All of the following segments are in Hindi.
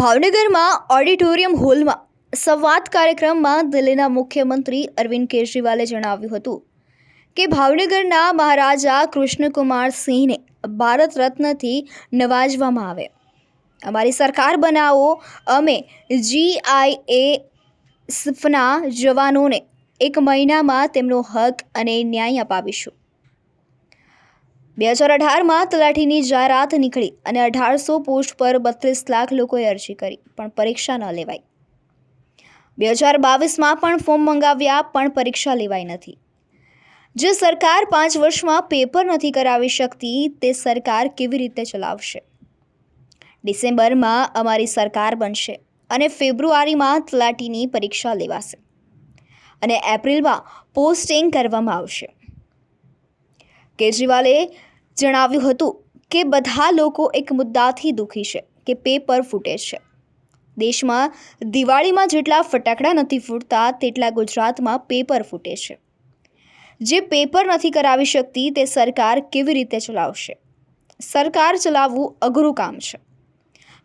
ભાવનગરમાં ઓડિટોરિયમ હોલમાં સંવાદ કાર્યક્રમમાં દિલ્હીના મુખ્યમંત્રી અરવિંદ કેજરીવાલે જણાવ્યું હતું કે ભાવનગરના મહારાજા કૃષ્ણકુમાર સિંહને ભારત રત્નથી નવાજવામાં આવે. અમારી સરકાર બનાવો, અમે GISના જવાનોને 1 મહિનામાં તેમનો હક અને ન્યાય અપાવીશું. 2018માં તલાટીની જાહેરાત નીકળી અને 1800 પોસ્ટ પર 32 લાખ લોકોએ અરજી કરી, પણ પરીક્ષા ન લેવાઈ. 2022માં પણ ફોર્મ મંગાવ્યા, પણ પરીક્ષા લેવાઈ નથી. જે સરકાર 5 વર્ષમાં પેપર નથી કરાવી શકતી, તે સરકાર કેવી રીતે ચલાવશે? ડિસેમ્બરમાં અમારી સરકાર બનશે અને ફેબ્રુઆરીમાં તલાટીની પરીક્ષા લેવાશે અને એપ્રિલમાં પોસ્ટિંગ કરવામાં આવશે. કેજરીવાલે જણાવ્યું હતું કે બધા લોકો એક મુદ્દાથી દુઃખી છે કે પેપર ફૂટે છે. દેશમાં દિવાળીમાં જેટલા ફટાકડા નથી ફૂટતા, તેટલા ગુજરાતમાં પેપર ફૂટે છે. જે પેપર નથી કરાવી શકતી, તે સરકાર કેવી રીતે ચલાવશે? સરકાર ચલાવવું અઘરું કામ છે.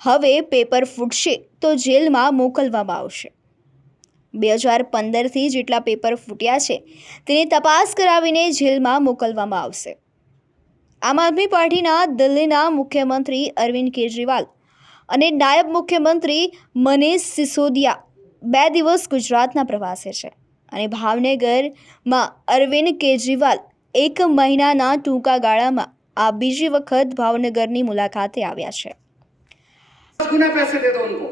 હવે પેપર ફૂટશે તો જેલમાં મોકલવામાં આવશે. 2015થી જેટલા પેપર ફૂટ્યા છે, તેની તપાસ કરાવીને જેલમાં મોકલવામાં આવશે. આમ આદમી પાર્ટીના દિલ્હીના મુખ્યમંત્રી અરવિંદ કેજરીવાલ અને નાયબ મુખ્યમંત્રી મનીષ સિસોદિયા 2 દિવસ ગુજરાતના પ્રવાસે છે અને ભાવનગરમાં અરવિંદ કેજરીવાલ 1 મહિનાના ટૂંકા ગાળામાં આ બીજી વખત ભાવનગરની મુલાકાતે આવ્યા છે. 10 गुना पैसे दे दो उनको,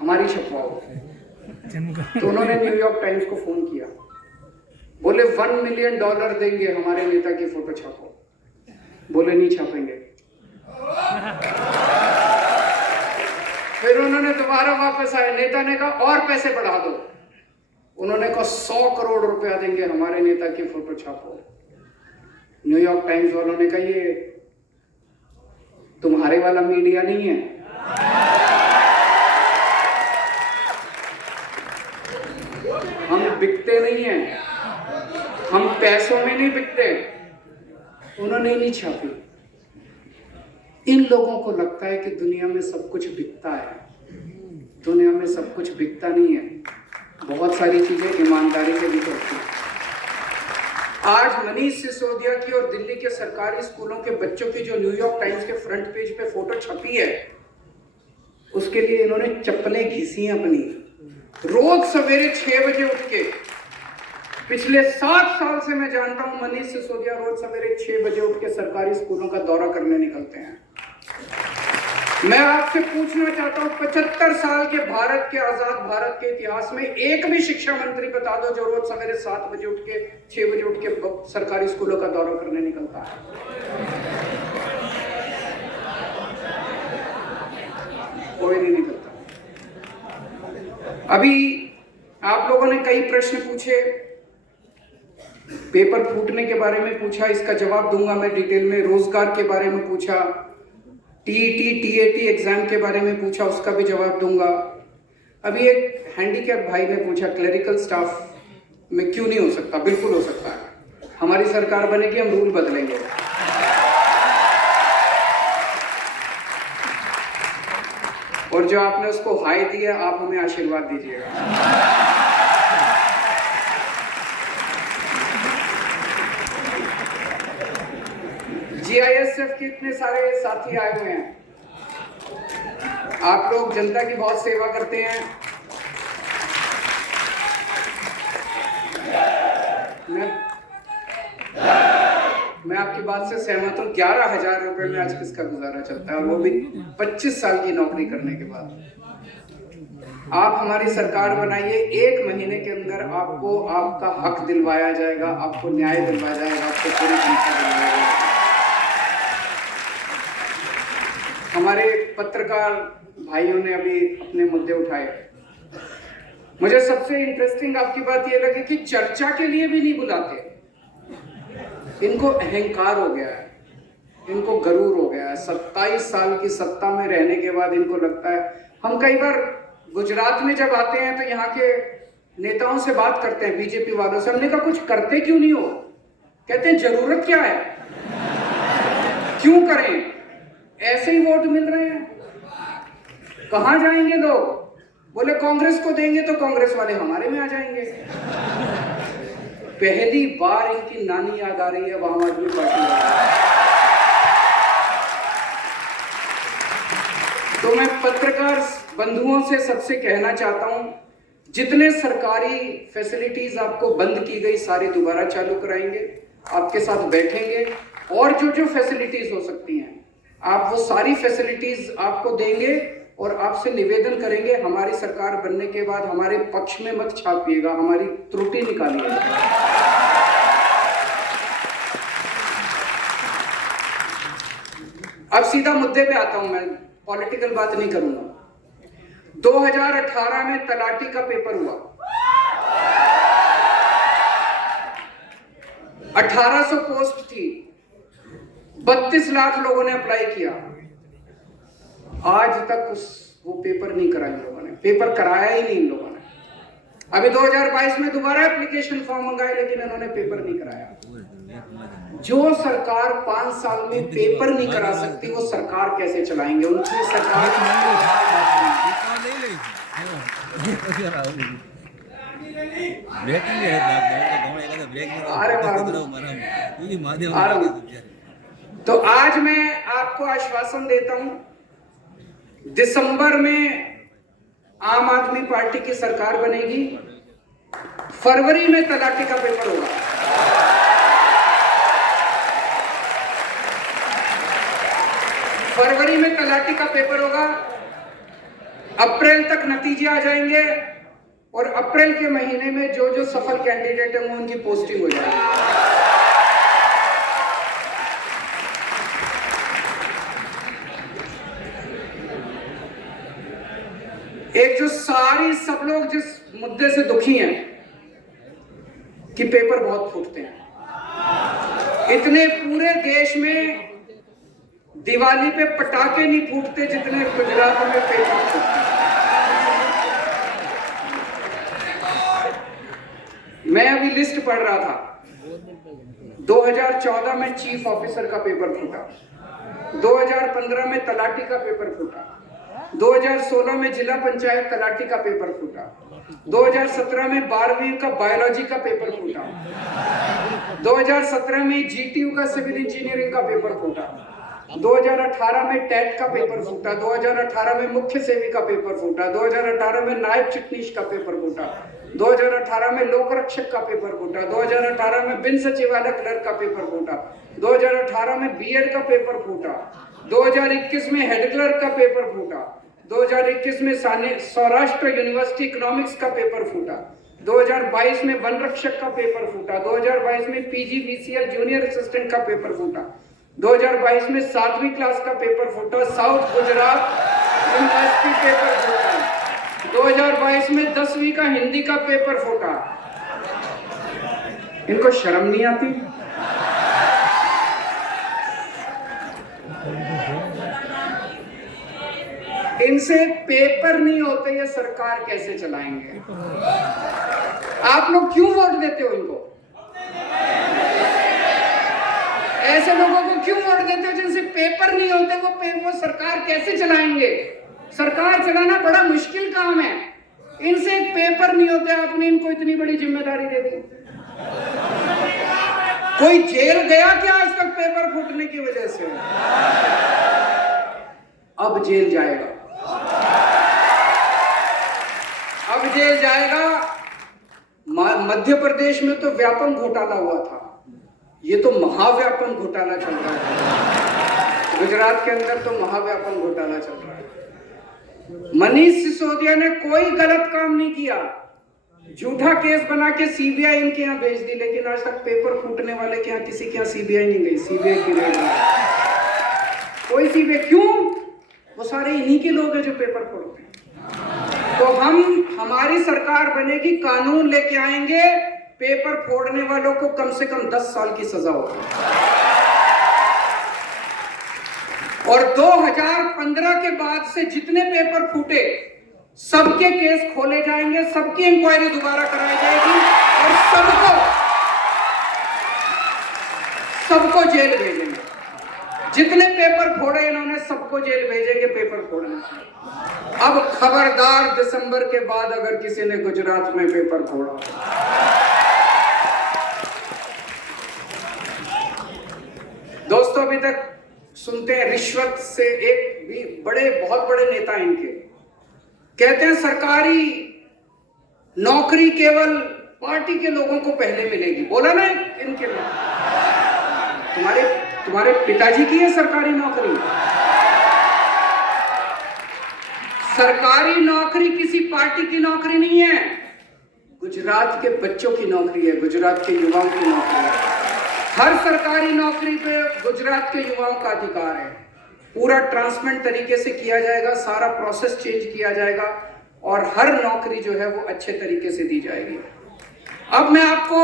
हमारी छपवाओ. तो उन्होंने न्यूयॉर्क टाइम्स को फोन किया, बोले $1 मिलियन देंगे, हमारे नेता की फोटो छापो. बोले नहीं छापेंगे. फिर उन्होंने दोबारा वापस आए, नेता ने कहा और पैसे बढ़ा दो. उन्होंने कहा 100 करोड़ रुपया देंगे, हमारे नेता की फोटो छापो. न्यूयॉर्क टाइम्स वालों ने कहा ये तुम्हारे वाला मीडिया नहीं है, हम बिकते नहीं हैं, हम पैसों में नहीं बिकते. उन्होंने नहीं छापी. इन लोगों को लगता है कि दुनिया में सब कुछ बिकता है. दुनिया में सब कुछ बिकता नहीं है. बहुत सारी चीजें ईमानदारी से भी होती हैं. आज मनीष सिसोदिया की और दिल्ली के सरकारी स्कूलों के बच्चों की जो न्यूयॉर्क टाइम्स के फ्रंट पेज पे फोटो छपी है, उसके लिए इन्होंने चप्पलें घिसी अपनी. रोज सवेरे 6 बजे उठ के, पिछले 7 साल से मैं जानता हूं, मनीष सिसोदिया रोज सवेरे 6 बजे उठ के सरकारी स्कूलों का दौरा करने निकलते हैं. मैं आपसे पूछना चाहता हूं, 75 साल के भारत के आजाद भारत के इतिहास में एक भी शिक्षा मंत्री बता दो जो रोज सवेरे 7 बजे उठ के 6 बजे उठ के सरकारी स्कूलों का दौरा करने निकलता है. कोई नहीं निकलता. अभी आप लोगों ने कई प्रश्न पूछे, पेपर फूटने के बारे में पूछा, इसका जवाब दूंगा मैं डिटेल में. रोजगार के बारे में पूछा, TET TAT एग्जाम के बारे में पूछा, उसका भी जवाब दूंगा. अभी एक हैंडीकैप भाई ने पूछा क्लरिकल स्टाफ में क्यों नहीं हो सकता. बिल्कुल हो सकता है. हमारी सरकार बनेगी, हम रूल बदलेंगे. और जो आपने उसको हाई दिया, आप हमें आशीर्वाद दीजिएगा. GISF के इतने सारे साथी आए हुए हैं. आप लोग जनता की बहुत सेवा करते हैं. मैं आपकी बात से सहमत हूँ. 11,000 रुपए में आज किसका गुजारा चलता है, और वो भी 25 साल की नौकरी करने के बाद. आप हमारी सरकार बनाइए, 1 महीने के अंदर आपको आपका हक दिलवाया जाएगा, आपको न्याय दिलवाया जाएगा, आपको पूरी जनता दिलवाया जाएगा. हमारे पत्रकार भाइयों ने अभी अपने मुद्दे उठाए. मुझे सबसे इंटरेस्टिंग आपकी बात यह लगी कि चर्चा के लिए भी नहीं बुलाते. इनको अहंकार हो गया है, इनको गरूर हो गया है. 27 साल की सत्ता में रहने के बाद इनको लगता है. हम कई बार गुजरात में जब आते हैं तो यहाँ के नेताओं से बात करते हैं, बीजेपी वालों से. हमने कहा कुछ करते क्यों नहीं हो? कहते हैं जरूरत क्या है, क्यों करें, ऐसे ही वोट मिल रहे हैं. कहां जाएंगे लोग? बोले कांग्रेस को देंगे तो कांग्रेस वाले हमारे में आ जाएंगे। पहली बार इनकी नानी याद आ रही है आम आदमी पार्टी वाले। तो मैं पत्रकार बंधुओं से सबसे कहना चाहता हूं, जितने सरकारी फैसिलिटीज आपको बंद की गई सारी दोबारा चालू कराएंगे, आपके साथ बैठेंगे और जो जो फैसिलिटीज हो सकती हैं आप वो सारी फैसिलिटीज आपको देंगे और आपसे निवेदन करेंगे हमारी सरकार बनने के बाद हमारे पक्ष में मत छापिएगा, हमारी त्रुटि निकालिएगा। अब सीधा मुद्दे पे आता हूं, मैं पॉलिटिकल बात नहीं करूंगा। 2018 में तलाटी का पेपर हुआ, 1800 पोस्ट थी, 32 लाख लोगों ने अप्लाई किया। आज तक वो पेपर नहीं करा इन लोगों ने, पेपर कराया ही नहीं इन लोगों ने। अभी 2022 में दोबारा एप्लीकेशन फॉर्म मंगाए लेकिन इन्होंने पेपर नहीं कराया। जो सरकार 5 साल में पेपर नहीं करा सकती वो सरकार कैसे चलाएंगे? उनकी सरकार तो आज मैं आपको आश्वासन देता हूं, दिसंबर में आम आदमी पार्टी की सरकार बनेगी, फरवरी में तलाटी का पेपर होगा। फरवरी में तलाटी का पेपर होगा, अप्रैल तक नतीजे आ जाएंगे और अप्रैल के महीने में जो जो सफल कैंडिडेट हैं उनकी पोस्टिंग हो जाएगी। एक जो सारी सब लोग जिस मुद्दे से दुखी हैं कि पेपर बहुत फूटते हैं, इतने पूरे देश में दिवाली पे पटाखे नहीं फूटते जितने गुजरात में पेपर फूटते हैं। मैं अभी लिस्ट पढ़ रहा था, 2014 में चीफ ऑफिसर का पेपर फूटा, 2015 में तलाटी का पेपर फूटा, 2016 में जिला पंचायत तलाटी का पेपर फूटा, 2017 में 12वीं का बायोलॉजी का पेपर फूटा, 2017 में जीटीयू का सिविल इंजीनियरिंग का पेपर फूटा, 2018 में टेट का पेपर फूटा, 2018 में मुख्य सेवी का पेपर फूटा, 2018 में नायब चिटनीस का पेपर फूटा, 2018 में लोक रक्षक का पेपर फूटा, 2018 में बिन सचिवालय क्लर्क का पेपर फूटा, 2018 में बीएड का पेपर फूटा, 2021 में हेड क्लर्क का पेपर फूटा, 2021 में सौराष्ट्र यूनिवर्सिटी इकोनॉमिक्स का पेपर फूटा, 2022 में वन रक्षक का पेपर फूटा, 2022 में पीजीवीसीएल जूनियर असिस्टेंट का पेपर फूटा, 2022 में 7वीं क्लास का पेपर फूटा, साउथ गुजरात यूनिवर्सिटी पेपर फूटा, 2022 में 10वीं का हिंदी का पेपर फूटा। इनको शर्म नहीं आती? इनसे पेपर नहीं होते, ये सरकार कैसे चलाएंगे? आप लोग क्यों वोट देते हो इनको? ऐसे लोगों को क्यों वोट देते हो जिनसे पेपर नहीं होते? वो सरकार कैसे चलाएंगे? सरकार चलाना बड़ा मुश्किल काम है, इनसे पेपर नहीं होते, आपने इनको इतनी बड़ी जिम्मेदारी दे दी। कोई जेल गया क्या आज तक पेपर फूटने की वजह से? अब जेल जाएगा, अब जेल जाएगा। मध्य प्रदेश में तो व्यापम घोटाला हुआ था, ये तो महाव्यापम घोटाला चल रहा है। गुजरात के अंदर तो महाव्यापम घोटाला चल रहा है। मनीष सिसोदिया ने कोई गलत काम नहीं किया, झूठा केस बना के सीबीआई इनके यहाँ भेज दी, लेकिन आज तक पेपर फूटने वाले के यहाँ किसी के यहाँ सीबीआई नहीं गई। सीबीआई की रेड कोई सीबीआई क्यों? वो सारे इन्हीं के लोग हैं जो पेपर फोड़ते हैं। तो हमारी सरकार बनेगी, कानून लेके आएंगे, पेपर फोड़ने वालों को कम से कम 10 साल की सजा होगी। और 2015 के बाद से जितने पेपर फूटे सबके केस खोले जाएंगे, सबकी इंक्वायरी दोबारा कराई जाएगी और सबको जेल भेजेंगे। जितने पेपर फोड़े इन्होंने, सबको जेल भेजेंगे पेपर फोड़ना। अब खबरदार, दिसंबर के बाद अगर किसी ने गुजरात में पेपर फोड़ा। दोस्तों, अभी तक सुनते हैं रिश्वत से, एक भी बहुत बड़े नेता इनके कहते हैं सरकारी नौकरी केवल पार्टी के लोगों को पहले मिलेगी। बोला ना इनके लिए, तुम्हारे पिताजी की है सरकारी नौकरी। सरकारी नौकरी किसी पार्टी की नौकरी नहीं है, गुजरात के बच्चों की नौकरी है, गुजरात के युवाओं की नौकरी है। हर सरकारी नौकरी पे गुजरात के युवाओं का अधिकार है। पूरा ट्रांसपेरेंट तरीके से किया जाएगा, सारा प्रोसेस चेंज किया जाएगा और हर नौकरी जो है वो अच्छे तरीके से दी जाएगी। अब मैं आपको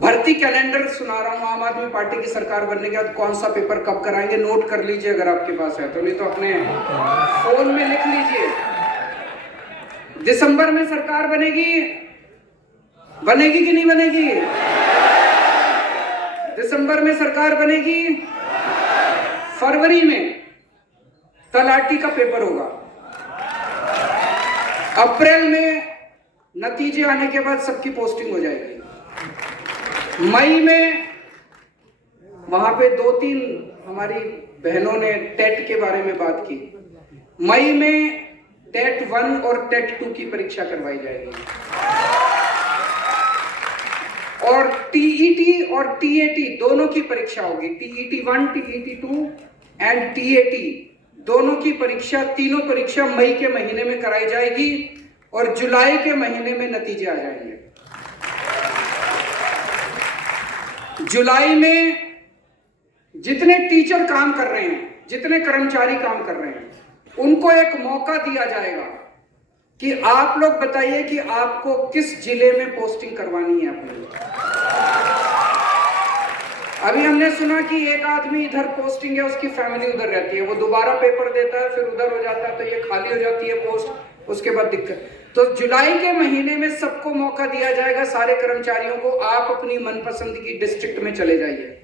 भर्ती कैलेंडर सुना रहा हूं। आम आदमी पार्टी की सरकार बनने के बाद कौन सा पेपर कब कराएंगे, नोट कर लीजिए अगर आपके पास है तो, नहीं तो अपने फोन में लिख लीजिए। दिसंबर में सरकार बनेगी कि नहीं बनेगी? दिसंबर में सरकार बनेगी। फरवरी में तलाटी का पेपर होगा। अप्रैल में नतीजे आने के बाद सबकी पोस्टिंग हो जाएगी। मई में वहां पे 2-3 हमारी बहनों ने टेट के बारे में बात की। मई में टेट 1 और टेट 2 की परीक्षा करवाई जाएगी और टीईटी और टीएटी दोनों की परीक्षा होगी। टीईटी 1, टीईटी 2 एंड टीएटी दोनों की परीक्षा, तीनों परीक्षा मई के महीने में कराई जाएगी और जुलाई के महीने में नतीजे आ जाएंगे। जुलाई में जितने टीचर काम कर रहे हैं, जितने कर्मचारी काम कर रहे हैं, उनको एक मौका दिया जाएगा कि आप लोग बताइए कि आपको किस जिले में पोस्टिंग करवानी है अपने। अभी हमने सुना कि एक आदमी इधर पोस्टिंग है, उसकी फैमिली उधर रहती है, वो दोबारा पेपर देता है, फिर उधर हो जाता है, तो ये खाली हो जाती है पोस्ट, उसके बाद दिक्कत। तो जुलाई के महीने में सबको मौका दिया जाएगा, सारे कर्मचारियों को, आप अपनी मनपसंद की डिस्ट्रिक्ट में चले जाइए।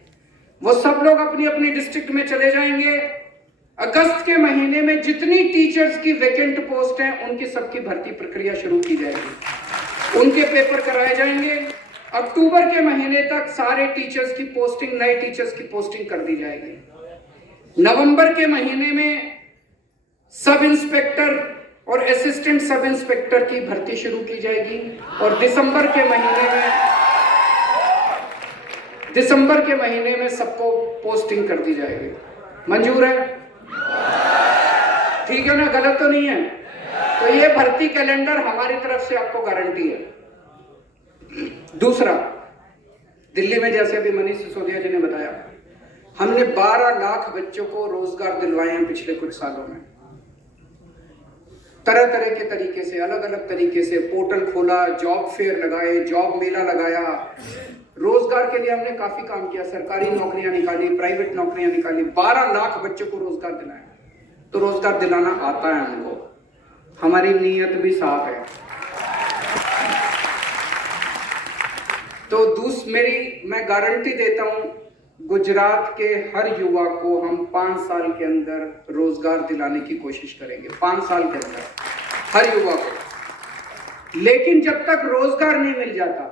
वो सब लोग अपनी अपनी डिस्ट्रिक्ट में चले जाएंगे। अगस्त के महीने में जितनी टीचर्स की वैकेंट पोस्ट हैं, उनकी सबकी भर्ती प्रक्रिया शुरू की जाएगी, उनके पेपर कराए जाएंगे। अक्टूबर के महीने तक सारे टीचर्स की पोस्टिंग, नए टीचर्स की पोस्टिंग कर दी जाएगी। नवंबर के महीने में सब इंस्पेक्टर और असिस्टेंट सब इंस्पेक्टर की भर्ती शुरू की जाएगी और दिसंबर के महीने में सबको पोस्टिंग कर दी जाएगी। मंजूर है? ठीक है ना? गलत तो नहीं है? तो ये भर्ती कैलेंडर हमारी तरफ से आपको गारंटी है। दूसरा, दिल्ली में जैसे अभी मनीष सिसोदिया जी ने बताया, हमने 12 लाख बच्चों को रोजगार दिलवाए हैं पिछले कुछ सालों में। तरह तरह के तरीके से, अलग अलग तरीके से पोर्टल खोला, जॉब फेयर लगाए, जॉब मेला लगाया, रोजगार के लिए हमने काफी काम किया, सरकारी नौकरियां निकाली, प्राइवेट नौकरियां निकाली, 12 लाख बच्चों को रोजगार दिलाया। तो रोजगार दिलाना आता है हमको, हमारी नीयत भी साफ है। तो मैं गारंटी देता हूं, गुजरात के हर युवा को हम 5 साल के अंदर रोजगार दिलाने की कोशिश करेंगे। 5 साल के अंदर हर युवा को। लेकिन जब तक रोजगार नहीं मिल जाता,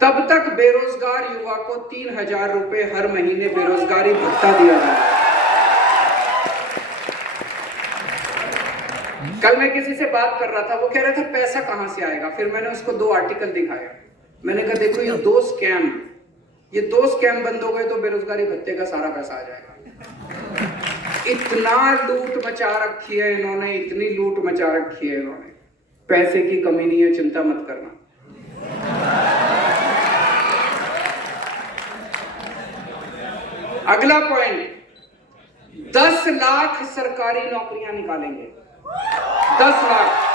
तब तक बेरोजगार युवा को 3000 रुपए हर महीने बेरोजगारी भत्ता दिया जाए। कल मैं किसी से बात कर रहा था, वो कह रहा था पैसा कहां से आएगा। फिर मैंने उसको 2 आर्टिकल दिखाया। मैंने कहा देखो, ये 2 स्कैम बंद हो गए तो बेरोजगारी भत्ते का सारा पैसा आ जाएगा। इतना लूट मचा रखी है इन्होंने, इतनी लूट मचा रखी है इन्होंने, पैसे की कमी नहीं है, चिंता मत करना। अगला पॉइंट, 10 लाख सरकारी नौकरियां निकालेंगे। 10 लाख।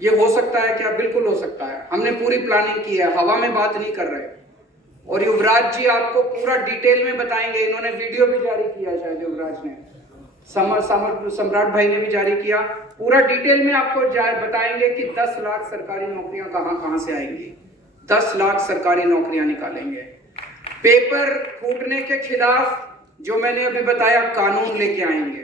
ये हो सकता है क्या? बिल्कुल हो सकता है। हमने पूरी प्लानिंग की है, हवा में बात नहीं कर रहे। और युवराज जी आपको पूरा डिटेल में बताएंगे। इन्होंने वीडियो भी जारी किया, शायद युवराज ने, सम्राट भाई ने भी जारी किया। पूरा डिटेल में आपको बताएंगे कि 10 लाख सरकारी नौकरियां कहां कहां से आएंगी। 10 लाख सरकारी नौकरियां निकालेंगे। पेपर फूटने के खिलाफ जो मैंने अभी बताया कानून लेके आएंगे।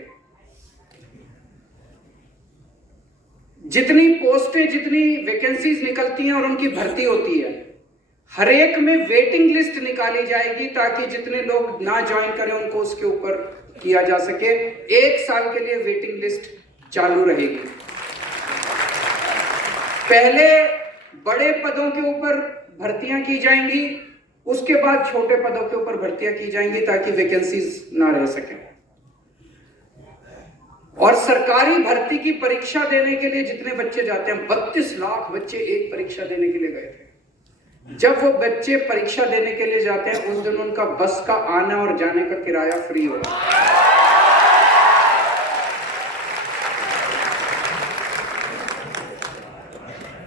जितनी पोस्टें, जितनी वैकेंसीज निकलती हैं और उनकी भर्ती होती है, हर एक में वेटिंग लिस्ट निकाली जाएगी ताकि जितने लोग ना ज्वाइन करें उनको उसके ऊपर किया जा सके। 1 साल के लिए वेटिंग लिस्ट चालू रहेगी। पहले बड़े पदों के ऊपर भर्तियां की जाएंगी, उसके बाद छोटे पदों के ऊपर भर्तियां की जाएंगी ताकि वैकेंसीज ना रह सके। और सरकारी भर्ती की परीक्षा देने के लिए जितने बच्चे जाते हैं, 32 लाख बच्चे एक परीक्षा देने के लिए गए थे। जब वो बच्चे परीक्षा देने के लिए जाते हैं, उस दिन उनका बस का आना और जाने का किराया फ्री होगा।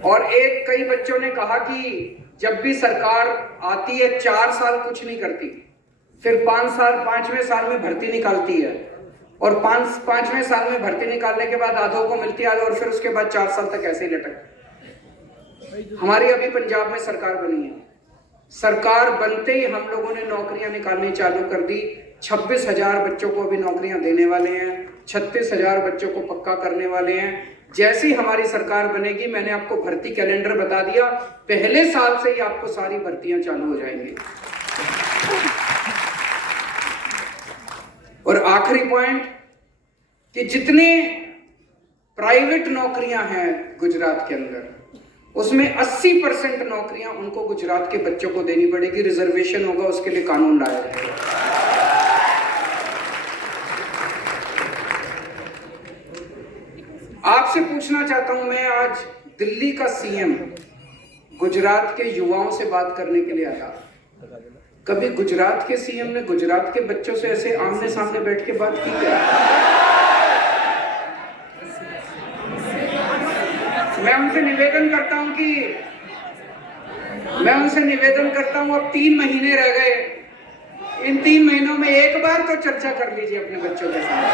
और कई बच्चों ने कहा कि जब भी सरकार आती है 4 साल कुछ नहीं करती, फिर 5वें साल में भर्ती निकालती है, और 5वें साल में भर्ती निकालने के बाद आधों को मिलती है और फिर उसके बाद 4 साल तक ऐसे ही लटक। हमारी अभी पंजाब में सरकार बनी है। सरकार बनते ही हम लोगों ने नौकरियां निकालनी चालू कर दी। 26,000 बच्चों को अभी नौकरियां देने वाले हैं, 36,000 बच्चों को पक्का करने वाले हैं। जैसी हमारी सरकार बनेगी, मैंने आपको भर्ती कैलेंडर बता दिया, पहले साल से ही आपको सारी भर्तियां चालू हो जाएंगी। और आखिरी पॉइंट कि जितने प्राइवेट नौकरियां हैं गुजरात के अंदर, उसमें 80% नौकरियां उनको गुजरात के बच्चों को देनी पड़ेगी। रिजर्वेशन होगा, उसके लिए कानून लाया जाएगा। आपसे पूछना चाहता हूं, मैं आज दिल्ली का सीएम गुजरात के युवाओं से बात करने के लिए आया। कभी गुजरात के सीएम ने गुजरात के बच्चों से ऐसे आमने सामने बैठ के बात की क्या? मैं उनसे निवेदन करता हूं अब 3 महीने रह गए, इन 3 महीनों में एक बार तो चर्चा कर लीजिए अपने बच्चों के साथ।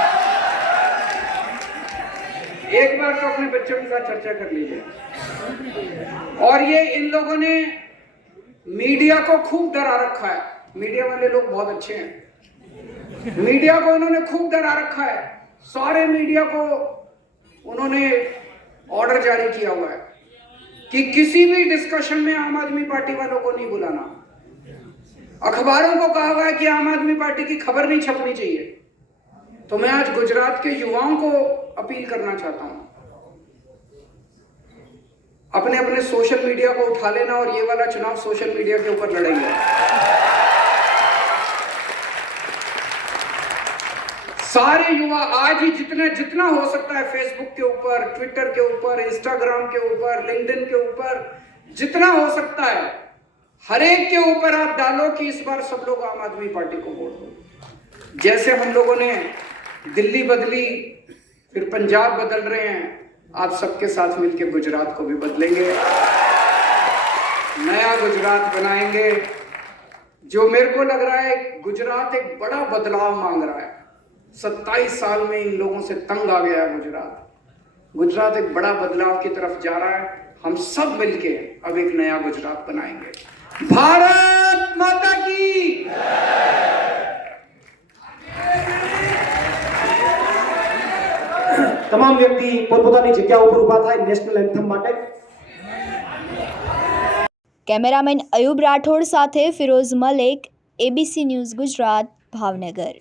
एक बार तो अपने बच्चों के साथ चर्चा कर लीजिए। और ये इन लोगों ने मीडिया को खूब डरा रखा है। मीडिया वाले लोग बहुत अच्छे हैं। मीडिया को इन्होंने खूब डरा रखा है। सारे मीडिया को उन्होंने ऑर्डर जारी किया हुआ है कि किसी भी डिस्कशन में आम आदमी पार्टी वालों को नहीं बुलाना। अखबारों को कहा हुआ है कि आम आदमी पार्टी की खबर नहीं छपनी चाहिए। तो मैं आज गुजरात के युवाओं को अपील करना चाहता हूं, अपने अपने सोशल मीडिया को उठा लेना और ये वाला चुनाव सोशल मीडिया के ऊपर लड़ेंगे। सारे युवा आज ही जितना हो सकता है फेसबुक के ऊपर, ट्विटर के ऊपर, इंस्टाग्राम के ऊपर, लिंक्डइन के ऊपर, जितना हो सकता है हर एक के ऊपर आप डालो कि इस बार सब लोग आम आदमी पार्टी को वोट दो। जैसे हम लोगों ने दिल्ली बदली, फिर पंजाब बदल रहे हैं, आप सबके साथ मिलकर गुजरात को भी बदलेंगे, नया गुजरात बनाएंगे। जो मेरे को लग रहा है गुजरात एक बड़ा बदलाव मांग रहा है। 27 साल में इन लोगों से तंग आ गया है गुजरात एक बड़ा बदलाव की तरफ जा रहा है। हम सब मिलके अब एक नया गुजरात बनाएंगे। भारत माता की। તમામ વ્યક્તિ પોતપોતાની જગ્યા ઉપર ઊભા થાય નેશનલ એન્થમ માટે। કેમેરામેન અયુબ રાઠોડ સાથે ફિરોઝ મલેક, ABC ન્યૂઝ ગુજરાત, ભાવનગર।